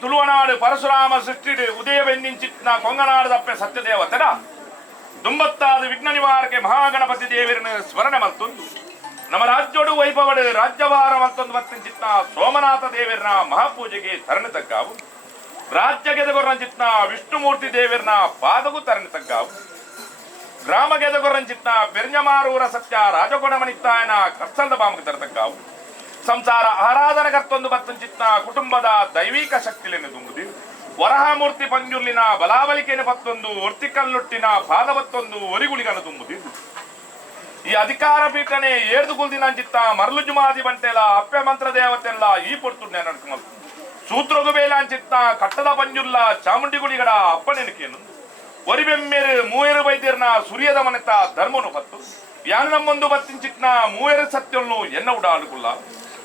ತುಳುವನಾಡು ಪರಶುರಾಮ ಸೃಷ್ಟಿಡು ಉದಯವೆನ್ನಿಂಚಿತ್ನ ಕೊಂಗನಾಡು ತಪ್ಪೆ ಸತ್ಯದೇವತೆರ ದುಂಬತ್ತಾದ ವಿಘ್ನ ನಿವಾರಕ್ಕೆ ಮಹಾಗಣಪತಿ ದೇವರನ್ನು ಸ್ಮರಣೆ ಮತ್ತೊಂದು ನಮ್ಮ ರಾಜ್ಯೋಡು ವೈಭವಡು ರಾಜ್ಯಭಾರ ಮತ್ತೊಂದು ಮತ್ತಿಂಚಿತ್ನ ಸೋಮನಾಥ ದೇವರನ ಮಹಾಪೂಜೆಗೆ ತರಣಿ ತಗ್ಗಾವು ರಾಜ್ಯ ಗೆದಗೊರ್ರಂಚಿತ್ನ ವಿಷ್ಣುಮೂರ್ತಿ ದೇವರನ ಪಾದಗೂ ತರಣಿ ತಗ್ಗಾವು ಗ್ರಾಮ ಗೆದಗೊರ್ರಂಚಿತ್ನ ಪೆರ್ಜಮಾರೂರ ಸತ್ಯ ರಾಜಕೊಣಮನಿತ್ತಾಯನ ಕರ್ಸಂದ ಬಾಮಕ್ಕೆ ತರತಗ್ಗಾವು ಸಂಸಾರ ಆರಾಧನಗರ್ತೊಂದು ಬತ್ತಂಚಿತ್ನ ಕುಟುಂಬದ ದೈವಿಕ ಶಕ್ತಿಯನ್ನು ತುಂಬುದಿ ವರಹಮೂರ್ತಿ ಪಂಜುರ್ಲಿನ ಬಲಾಬಲಿಕೆಯನ್ನು ಪತ್ತೊಂದು ಒರ್ತಿಕಲ್ಲುಟ್ಟಿನ ಪಾದವತ್ತೊಂದು ಒರಿಗುಳಿಗನ್ನು ತುಂಬುದಿ ಈ ಅಧಿಕಾರ ಪೀಠನೆ ಏರ್ದುಗುಲ್ದಿನ ಅಂಚಿತ್ತ ಮರಳು ಜುಮಾದಿ ಬಂಟೆಲ ಅಪ್ಪೆ ಮಂತ್ರ ದೇವತೆಲ್ಲ ಈ ಪೊರ್ತುಡ್ನೆ ನಡ್ಕೊಂಡು ಸೂತ್ರಗು ಬೇಲ ಅಂಚಿತ್ತ ಕಟ್ಟದ ಪಂಜುರ್ಲ ಚಾಮುಂಡಿಗುಳಿಗಡ ಅಪ್ಪನೆನಕೇನು ಒರಿಬೆಮ್ಮೆರು ಮೂಯರು ವೈದ್ಯರನ ಸುರಿಯದ ಮನೆತ ಧರ್ಮನು ಪತ್ತು ಯಾನು ನಮ್ಮೊಂದು ಬತ್ತಿಂಚಿತ್ನ ಮೂಯರು ಸತ್ಯವನ್ನು ಎನ್ನ ಉಡಾಡುಗುಲ್ಲ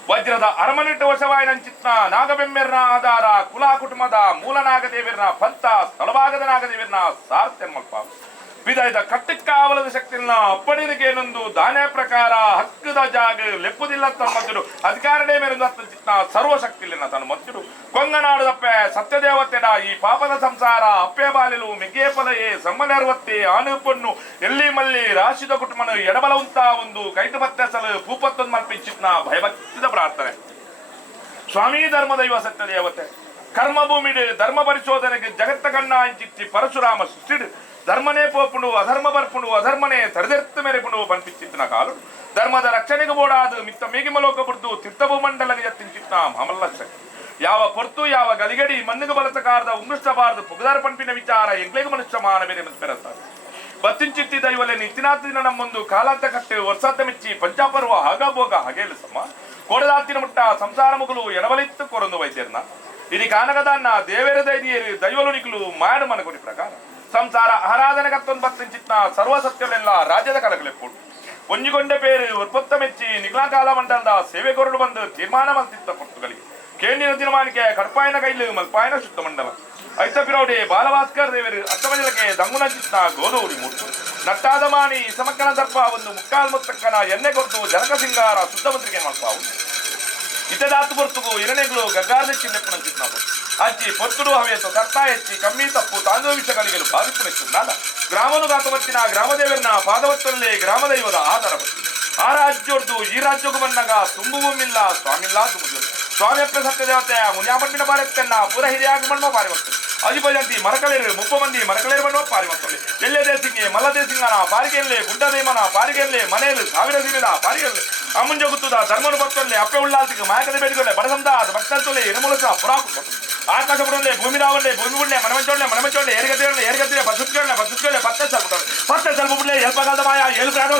ವಜ್ರದ ಅರಮನೆಟ್ಟು ವಶವಾಯಿನಂಚಿತ್ನ ನಾಗಬೆಮ್ಮೆರ್ನ ಆಧಾರ ಕುಲ ಕುಟುಂಬದ ಮೂಲ ನಾಗದೇವಿರನ ಪಂಥ ಸ್ಥಳಭಾಗದ ನಾಗದೇವಿರನ ಸಾರ್ಥ್ಯನ್ಮಲ್ಪ ವಿಧದ ಕಟ್ಟಕ್ಕಾವಲದ ಶಕ್ತಿನ ಅಪ್ಪಣಿನಗೇನೊಂದು ದಾನೆ ಪ್ರಕಾರ ಹಕ್ಕದ ಜಾಗ ಲೆಪ್ಪುದಿಲ್ಲ ತನ್ನ ಮಧ್ಯರು ಅಧಿಕಾರನೇ ಮೇರೊಂದು ಹತ್ತಂಚಿತ್ನ ಸರ್ವಶಕ್ತಿಲಿನ ತನ್ನ ಮಧ್ಯರು ಕೊಂಗನಾಡುದಪ್ಪೆ ಸತ್ಯದೇವತೆಡ ಈ ಪಾಪದ ಸಂಸಾರ ಅಪ್ಪೆ ಬಾಲಿಲು ಮೆಗ್ಗೆ ಪಲಯೇ ಸಮ್ಮನೆರ್ವತ್ತೆ ಆನು ಪೊಣ್ಣು ಎಲ್ಲಿ ಮಲ್ಲಿ ರಾಶಿದ ಕುಟುಂಬನು ಎಡಬಲ ಉಂಟಾ ಒಂದು ಕೈಟು ಬತ್ತೆಸಲು ಭೂಪತ್ತೊಂದು ಮಲ್ಪಿಂಚಿತ್ನ ಭಯಭಕ್ತಿದ ಪ್ರಾರ್ಥನೆ ಸ್ವಾಮಿ ಧರ್ಮ ದೈವ ಸತ್ಯದೇವತೆ ಕರ್ಮಭೂಮಿಡು ಧರ್ಮ ಪರಿಶೋಧನೆಗೆ ಜಗತ್ತ ಕಣ್ಣ ಅಂಚಿತ್ತಿ ಪರಶುರಾಮ ಸೃಷ್ಟಿಡು ಧರ್ಮನೇ ಪೋಪುಂಡು ಅಧರ್ಮ ಬರ್ಪುಂಡು ಅಧರ್ಮನೇ ತಡೆದೆರ್ತ ಮೇರೆಪುಂಡು ಪಂಪಿಚ್ಚಿತ್ತಿನ ಕಾಲು ಧರ್ಮದ ರಕ್ಷಣೆಗೆ ಬೋಡಾದು ಮಿತ್ತ ಮೇಗಿಮಲೋಕ ಬಿಡ್ದು ತೀರ್ಥಭೂಮಂಡಲಗೆ ಎತ್ತಿಂಚಿತ್ನ ಮಮಲ್ಲ ಶಕ್ತಿ ಯಾವ ಪೊರ್ತು ಯಾವ ಗಲಿಗಡಿ ಮಣ್ಣಿಗೆ ಬಲತಕಾರದ ಉಂಗುಷ್ಟಬಾರದು ಪುಗದಾರ ಪಂಪಿನ ವಿಚಾರ ಎಂಗ್ಲೆಗೆ ಮನುಷ್ಯ ಮಾನಬೇರೆ ಬೆರತಾರೆ ಬತ್ತಿಂಚಿತ್ತಿ ದೈವಲೆ ನಿತ್ತಿನಾಥ ದಿನ ನಮ್ಮೊಂದು ಕಾಲಾಂತ ಕಟ್ಟೆ ವರ್ಷಾಂತ ಮೆಚ್ಚಿ ಪಂಚಾಪರ್ವ ಹಾಗಬೋಗ ಹಾಗೇಲು ಸಮ ಕೋಡದಾತಿನ ಮುಟ್ಟ ಸಂಸಾರ ಮುಗಲು ಎಡಬಲಿತ್ತು ಕೊರೊಂದು ವೈದ್ಯರ್ನ ಇದಿ ಕಾನಗದನ್ನ ದೇವೇರ ದೈದಿಯರು ದೈವಲು ನಿಖಲು ಮಾಡು ಮನಗುಡಿ ಪ್ರಕಾರ ಸಂಸಾರ ಆರಾಧನೆಗತ್ತೊಂದು ಬತ್ತಿಂಚಿತ್ನ ಸರ್ವಸತ್ಯವೆಲ್ಲ ರಾಜ್ಯದ ಕಲಗಲೆಪ್ಪುಡು ಒಂಜಿಗೊಂಡ ಪೇರು ಉತ್ಪತ್ತ ಮೆಚ್ಚಿ ನಿಗ್ಲಾಕಾಲ ಮಂಡಲದ ಸೇವೆಗೊರಡು ಬಂದು ತೀರ್ಮಾನ ಮಲ್ತಿತ್ತ ಪೊರ್ತುಗಳಿಗೆ ಕೇಂದ್ರಿನ ದಿನಮಾನಿಕೆ ಕಡ್ಪಾಯನ ಕೈಲು ಮಲ್ಪಾಯನ ಶುದ್ಧ ಮಂಡಲ ಐತ ಪಿರೌಡೆ ಬಾಲಭಾಸ್ಕರ್ ದೇವರು ಅಷ್ಟಮಂಜಲಕ್ಕೆ ದಂಗುನಚಿತ್ತ ಗೋದೂರಿ ಮೂರ್ತು ನಟ್ಟಾದ ಮಾನಿ ಸಮಕ್ಕನ ದರ್ಪ ಒಂದು ಮುಕ್ಕಾಲ್ ಮುತ್ತಕ್ಕನ ಎಣ್ಣೆ ಕೊಟ್ಟು ಜನಕ ಸಿಂಗಾರ ಶುದ್ಧ ಮಂತ್ರಿಗೆ ಮಾಡ್ಪಾವು ಇತದಾತು ಬರ್ತುಗು ಇರಣೆಗಳು ಗಗ್ಗಾರ್ದೆಚ್ಚಿ ನೆಪ್ಪನಂಚಿತ್ನಾಪು ಅಜ್ಜಿ ಪೊತ್ತುಡು ಹವೆಯತ್ತು ಕರ್ತಾ ಹೆಚ್ಚಿ ಕಮ್ಮಿ ತಪ್ಪು ತಾಂದೋ ವಿಷಗಳಿಗೆ ಭಾವಿಸುತ್ತಿನಾದ ಗ್ರಾಮನು ಗಾತವತ್ತಿನ ಗ್ರಾಮದೇವರನ್ನ ಪಾದವತ್ತಲ್ಲೇ ಗ್ರಾಮದೈವದ ಆಧಾರ ಆ ರಾಜ್ಯೋರ್ದು ಈ ರಾಜ್ಯಗೂ ಬನ್ನಗ ತುಂಬುವುಮಿಲ್ಲ ಸ್ವಾಮಿಲ್ಲ ತುಂಬುದು ಸ್ವಾಮಿ ಅಪ್ಪ ಸತ್ಯದೇವತೆ ಮುನ್ಯಾಪಟ್ಟಿನ ಬಾರಕ್ಕನ್ನ ಪೂರ ಹಿರಿಯಾಗಿ ಬಣ್ಣ ಪಾರಿ ಬರ್ತದೆ ಅಜಿಪಜಂತಿ ಮರಕಲೇರು 30 ಮಂದಿ ಮರಕಲೇರು ಬಣ್ಣ ಪಾರಿ ಬರ್ತದೆ ಎಲ್ಲೇ ದೇಸಿಂಗೆ ಮಲ್ಲ ದೇಸಿಂಗನ ಪಾರಿಗೆಯಲ್ಲೇ ಗುಡ್ಡದೇಮನ ಪಾರಿಗೆಯಲ್ಲೇ ಮನೆಯಲ್ಲಿ ಸಾವಿರ ದಿನದ ಪಾರಿಗೆಯಲ್ಲೇ ಅಮ್ಮಂಜ ಗುತ್ತದ ಧರ್ಮನು ಭಕ್ತಲ್ಲೇ ಅಪ್ಪೆ ಉಳ್ಳಾಲ್ತಿಗೆ ಮಾಯಕದ ಬೇಡಿಕೊಳ್ಳೆ ಬಡಸಂದ ಭಕ್ತಂತೊಲೆ ಇರುಮೂಲಸ ಪುರಾಕು ಆಕಾಶ ಬಿಡೋಲೆ ಭೂಮಿ ರಾವಲ್ಲೇ ಭೂಮಿ ಬಿಡ್ಲೆ ಮನಮಂಚೋಡ್ಲೆ ಏರ್ಗತ್ತಿರೆ ಬಸುತ್ಕೊಳ್ಳೆ ಪತ್ತೆ ಸ್ವಲ್ಪ ಬಿಡ್ಲೆ ಎಲ್ಪಗಾದ ಮಾಯ ಎಲ್ ಪ್ರಾಣ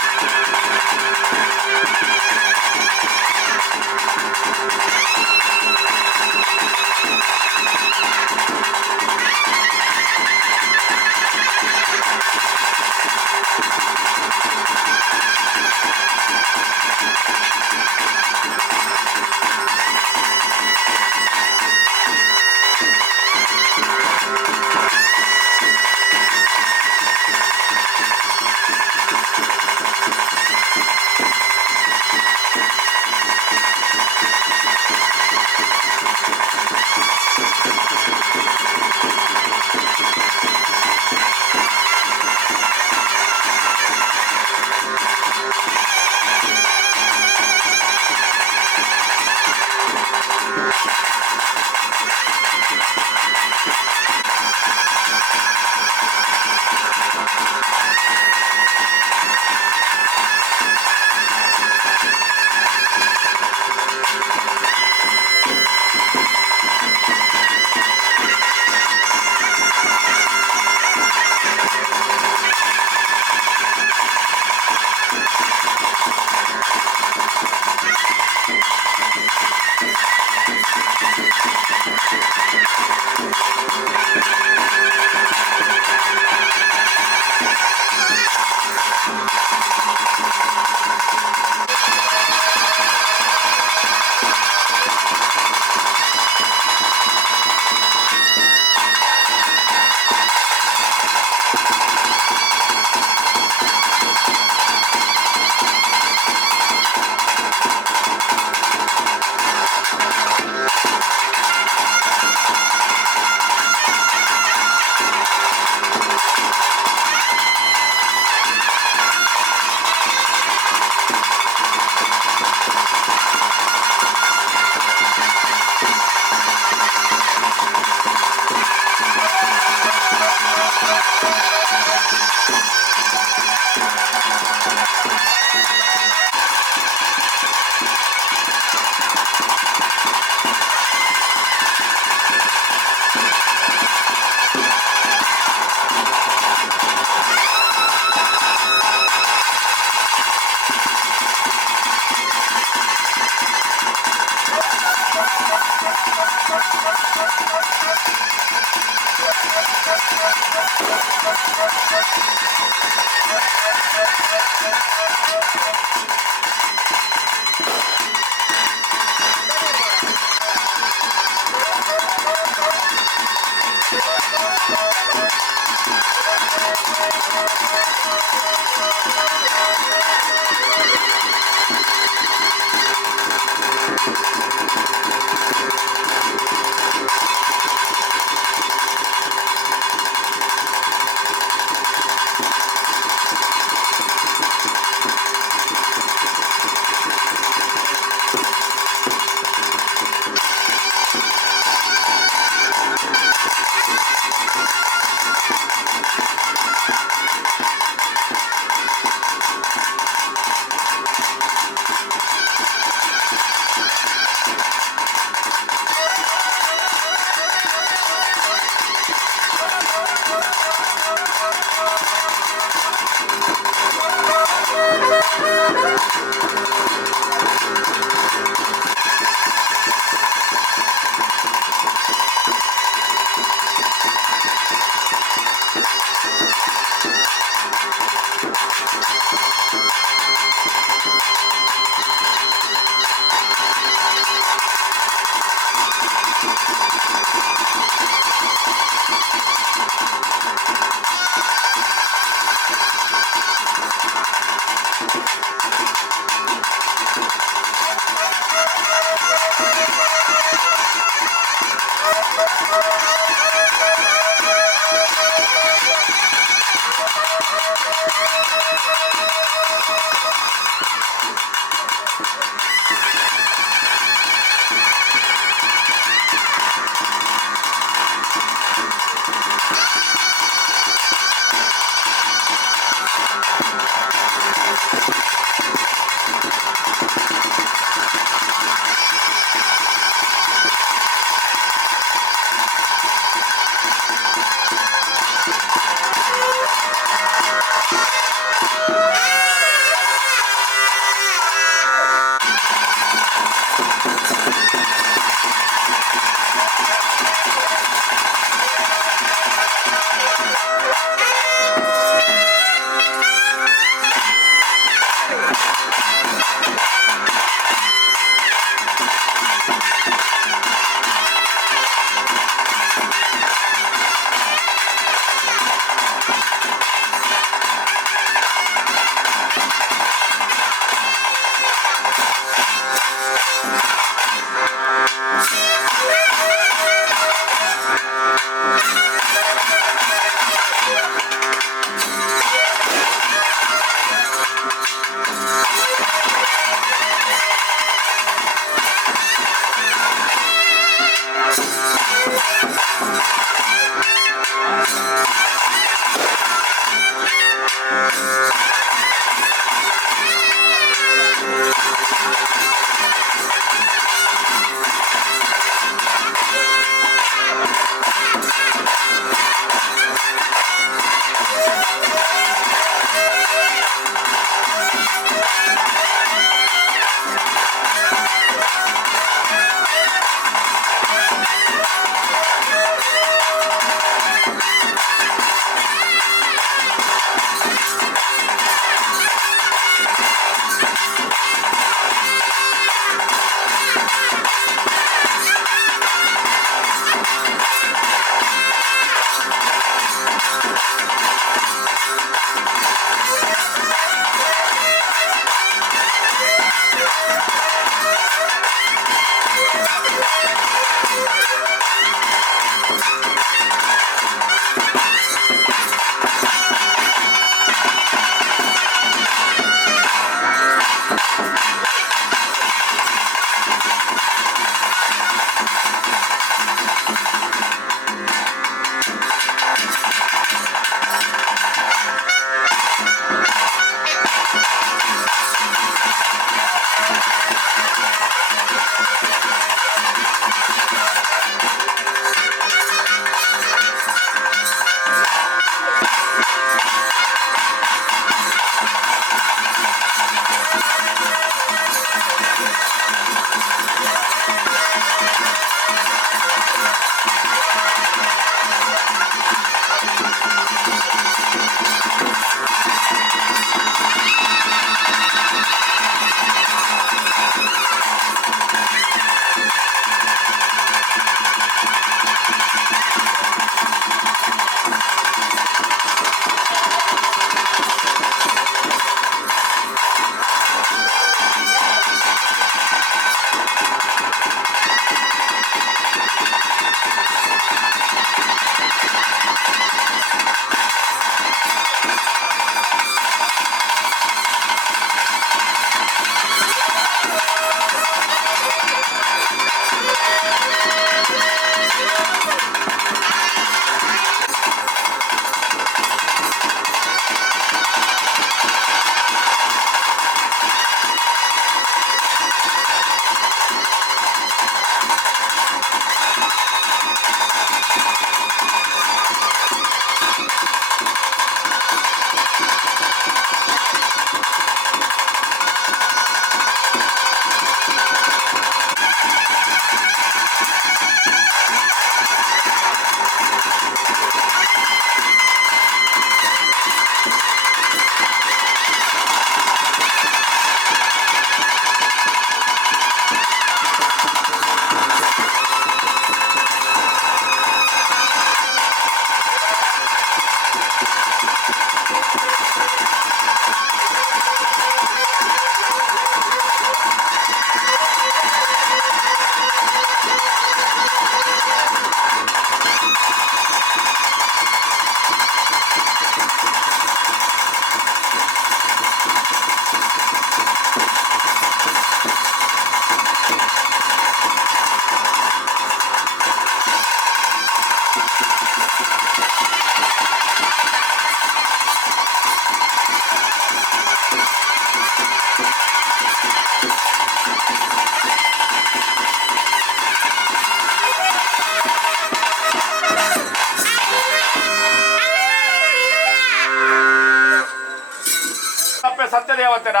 ಸತ್ಯದೇವತೆರ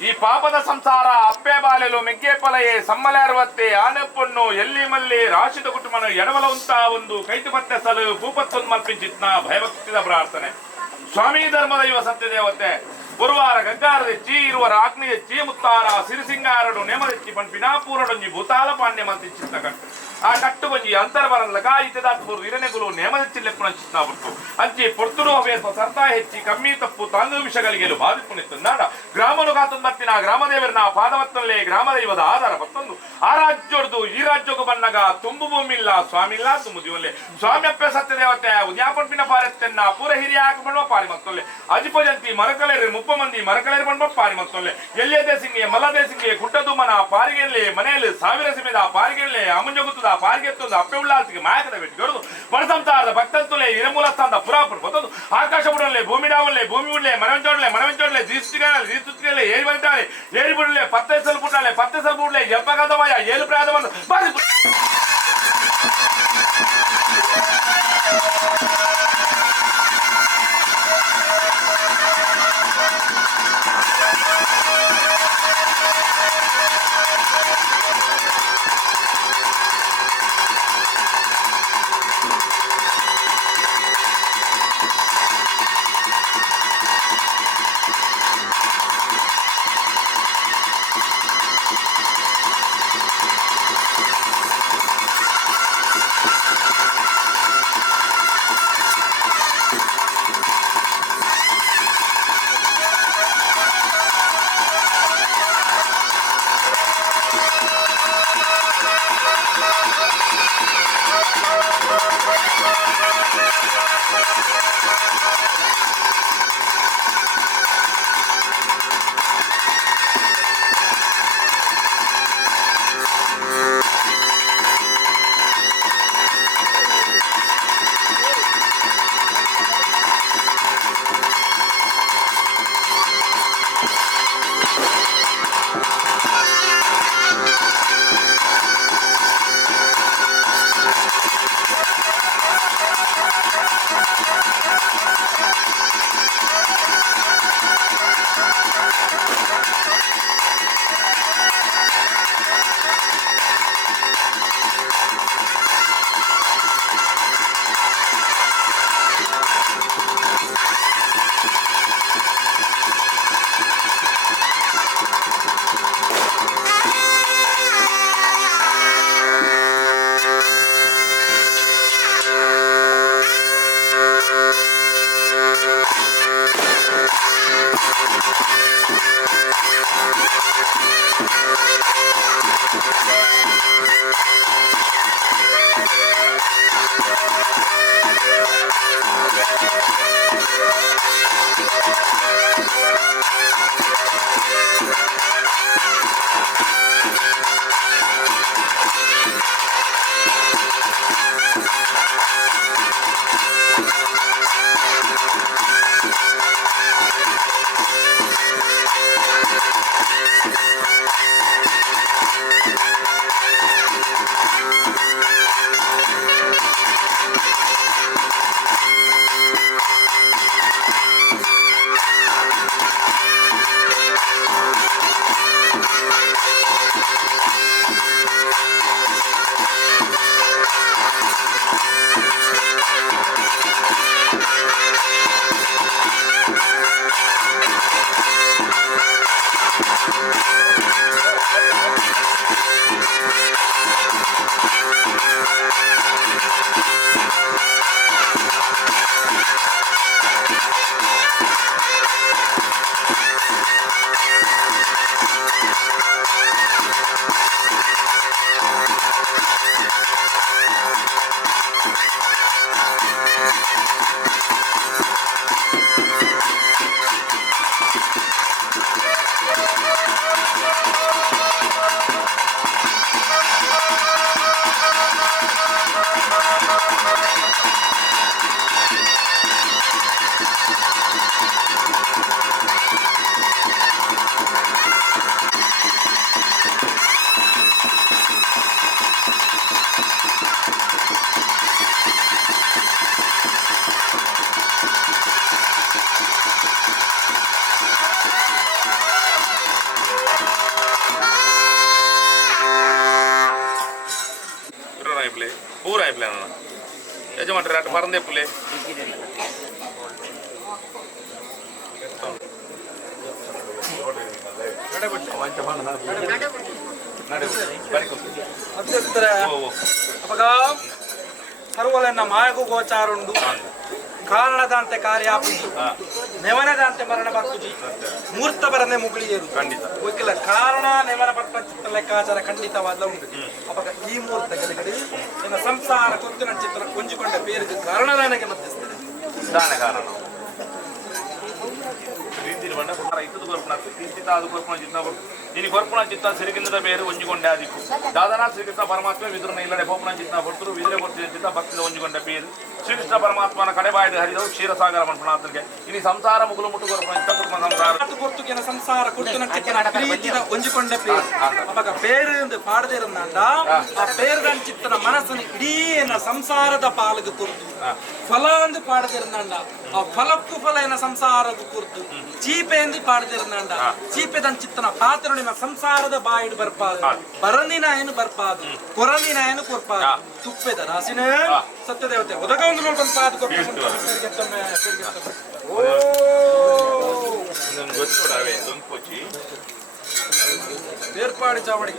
ಈ ಪಾಪದ ಸಂಸಾರ ಅಪ್ಪೆ ಬಾಲೆಲು ಮೆಗ್ಗೆ ಪಲಯೆ ಸಮ್ಮಲೆ ಅರವತ್ತೆ ಆನೆ ಪೊಣ್ಣು ಎಲ್ಲಿ ಮಲ್ಲಿ ರಾಶಿದ ಕುಟುಂಬನ ಎಡವಲ ಉಂಟ ಒಂದು ಕೈತು ಮತ್ತೆ ಸಲು ಭೂಪತ್ತೊಂದು ಮಲ್ಪಿಂಚಿತ್ನ ಭಯಭಕ್ತಿದ ಪ್ರಾರ್ಥನೆ ಸ್ವಾಮಿ ಧರ್ಮದ ಇವ ಸತ್ಯದೇವತೆ ಗುರುವಾರ ಗಗ್ಗಾರದೆಚ್ಚಿ ಇರುವರ ಆಗ್ನೇಯಚ್ಚಿ ಮುತ್ತಾರ ಸಿರಿಸಿಂಗಾರಡು ನೇಮದೆಚ್ಚಿ ಪಂಪಿನಾಪೂರಡೊಂಜಿ ಭೂತಾಲ ಪಾಂಡ್ಯ ಮಂತಿ ಚಿತ್ತ ಕಟ್ಟು ಆ ಕಟ್ಟು ಬಂಜಿ ಅಂತರ್ಬರಲ್ಲ ಕಾಯಿತದಾತ್ಪುರು ಇರನೆಗುಲು ನೇಮದೆಚ್ಚಿ ಲೆಪ್ಪುನ ಚಿತ್ತ ಬಿಟ್ಟು ಅಂಚಿ ಪೊರ್ತುರು ಅವೇಸ ಸರ್ತಾ ಹೆಚ್ಚಿ ಕಮ್ಮಿ ತಪ್ಪು ತಾಂಗ ವಿಷಗಳಿಗೆ ಬಾಧಿಪುಣಿತ್ತು ನಾಡ ಗ್ರಾಮನು ಕಾತೊಂಬತ್ತಿನ ಗ್ರಾಮದೇವರನ ಪಾದವತ್ತಲ್ಲೇ ಗ್ರಾಮದೈವದ ಆಧಾರ ಮತ್ತೊಂದು ಆ ರಾಜ್ಯೊಡ್ದು ಈ ರಾಜ್ಯಕ್ಕೂ ಬನ್ನಗ ತುಂಬು ಭೂಮಿ ಇಲ್ಲ ಸ್ವಾಮಿ ಇಲ್ಲ ತುಂಬು ಜೀವಲ್ಲೇ ಸ್ವಾಮಿ ಅಪ್ಪೆ ಸತ್ಯದೇವತೆ ಉದ್ಯಾಪಂಪಿನ ಪಾರೆತ್ತನ್ನ ಪೂರ ಹಿರಿಯ ಹಾಕಬಣ್ಣುವ ಪಾರಿ ಮತ್ತೊಲ್ಲೆ ಅಜಿಪಜಂತಿ ಮರಕಲೇರಿ ಮುಪ್ಪ ಮಂದಿ ಮರಕಲೇರಿ ಬಣ್ಣ ಪಾರಿ ಮತ್ತೊಲ್ಲೆ ಎಲ್ಲೇ ದೇಸಿಂಗೆ ಮಲ್ಲ ದೇಸಿಂಗೆ ಕುಟ್ಟದುಮ್ಮನ ಪಾರಿಗೆಲ್ಲೇ ಮನೆಯಲ್ಲಿ ಸಾವಿರ ಸಿಮೆದ ಪಾರಿಗೆಲ್ಲೇ ಅಮಂಜಗುತ್ತದ ಪಾರಿಗೆತ್ತೊಂದು ಅಪ್ಪೆ ಉಳ್ಳಾಲ್ತಿಗೆ ಮಾಯಕದ ಬೆಟ್ಟಿ ಹೊಡೆದು ಪರಸಂತಾರದ ಭಕ್ತಂತುಲೆ ಇರಮೂಲಸ್ಥಾನದ ಪುರಾಪುರ ಮತ್ತೊಂದು ಆಕಾಶ ಬುಡಲ್ಲೇ ಭೂಮಿ ಡಾವಲ್ಲೇ ಭೂಮಿ ಉಡ್ಲೆ ಮನವಂಚೋಡ್ಲೆ ಜೀಸ್ತಿಗಲೆ ಏರಿ ಬಂಟಾಳೆ ಏರಿ ಬಿಡಲೆ ಪತ್ತೆ ಸಲ್ ಬಿಟ್ಟಾಳೆ ಪತ್ತೆ ಸಲ್ ಬಿಡ್ಲೆ ಎಪ್ಪಗಾದಮಯ ಏಳು ಪ್ರಾಯದವನ್ನು ಬಾರಿ ಪೇರ್ಲೇನ ಯಜಮಾನ್ರೆ ಅಟ್ ಪರಂದೆ ಪುಲೆ ಸರ್ವಲನ್ನ ಮಾಯಗೂ ಗೋಚಾರುಂಡು ಕಾರಣದಂತೆ ಕಾರ್ಯಾಪುಜಿ ನೆವನದಂತೆ ಮರಣ ಬರ್ತುಜಿ ಮೂರ್ತ ಬರನೆ ಮುಗುಳಿಯರು ಖಂಡಿತ ಹೋಗಿಲ್ಲ ಕಾರಣ ನೆವನ ಪಟ್ಟ ಲೆಕ್ಕಾಚಾರ ಖಂಡಿತವಾದ ಉಂಟು ಅವಾಗ ಈ ಮೂರ್ತ ಗಲಿಗಡಿ ನಿನ್ನ ಸಂಸಾರ ಕೊತ್ತಿನ ಚಿತ್ರ ಕೊಂಜಿಕೊಂಡ ಬೇರಿಗೆ ಕಾರಣದಾನಗೆ ಮಧ್ಯಸ್ಥಿದೆ ದಾನ ಕಾರಣ ರೀತಿ ಬಂಡ ಕುಮಾರ ಇದ್ದು ಕೊರ್ಪುಣ ತೀರ್ಥಿತ ಅದು ಕೊರ್ಪುಣ ಚಿತ್ತ ಇನಿ ಕೊರ್ಪುಣ ಚಿತ್ತ ಸಿರಿಗಿಂದ ಬೇರೆ ಒಂಜಿಕೊಂಡೆ ಆದಿಕ್ಕು ದಾದನ ಶ್ರೀಕೃಷ್ಣ ಪರಮಾತ್ಮ ವಿದುರನ ಇಲ್ಲಡೆ ಗೋಪುಣ ಚಿತ್ತ ಕೊಡ್ತರು ವಿದುರೆ ಕೊಡ್ತಿದ್ದ ಚಿತ್ತ ಭಕ್ತಿದ ಒಂಜಿಕೊಂಡ ಬೇರು ಶ್ರೀಕೃಷ್ಣ ಪರಮಾತ್ಮನ ಕಡೆಬಾಯ್ದು ಹರಿದವು ಕ್ಷೀರಸಾಗರ ಮನ್ಪುಣಾತನಿಗೆ ಇನಿ ಸಂಸಾರ ಮುಗುಲು ಮುಟ್ಟು ಕೊರ್ಪುಣ ಚಿತ್ತ ಕುಟುಂಬ ಸಂಸಾರ ಕೊರ್ತುಕಿನ ಸಂಸಾರ ಕೊರ್ತುನ ಚಿತ್ತನ ಪ್ರೀತಿನ ಒಂಜಿಕೊಂಡ ಬೇರು ಅವಾಗ ಬೇರು ಎಂದು ಪಾಡದೆ ಇರಂದಾಂಡ ಆ ಬೇರ್ದನ್ ಚಿತ್ತನ ಮನಸ್ಸನ್ನು ಇಡೀ ಸಂಸಾರದ ಪಾಲಗೆ ಕುರ್ತು ಫಲ ಎಂದು ಪಾಡದೆ ಇರಂದಾಂಡ ಆ ಫಲಕ್ಕೂ ಫಲ ಏನ ಸಂಸಾರದ ಕುರ್ತು ಚೀಪೆ ಎಂದು ಪಾಡದಿರಂದಾಂಡ ಚೀಪೆ ದನ್ ಚಿತ್ತನ ಪಾತ್ರನ ಸಂಸಾರದ ಬಾಯಿಡ್ ಬರ್ಪಾದು ಬರಂದಿನ ಏನು ಬರ್ಪಾದು ಕೊರಂದಿನ ಏನು ಕೊರ್ಪಾದು ತುಪ್ಪೆದ ರಾಸಿನ ಸತ್ಯದೇವತೆ ಒದಗ ಒಂದು ನೋಡ್ಕೊಂಡು ಪಾದ ಕೊಟ್ಟು ಬೇರ್ಪಾಡಿ ಚಾವಡಿ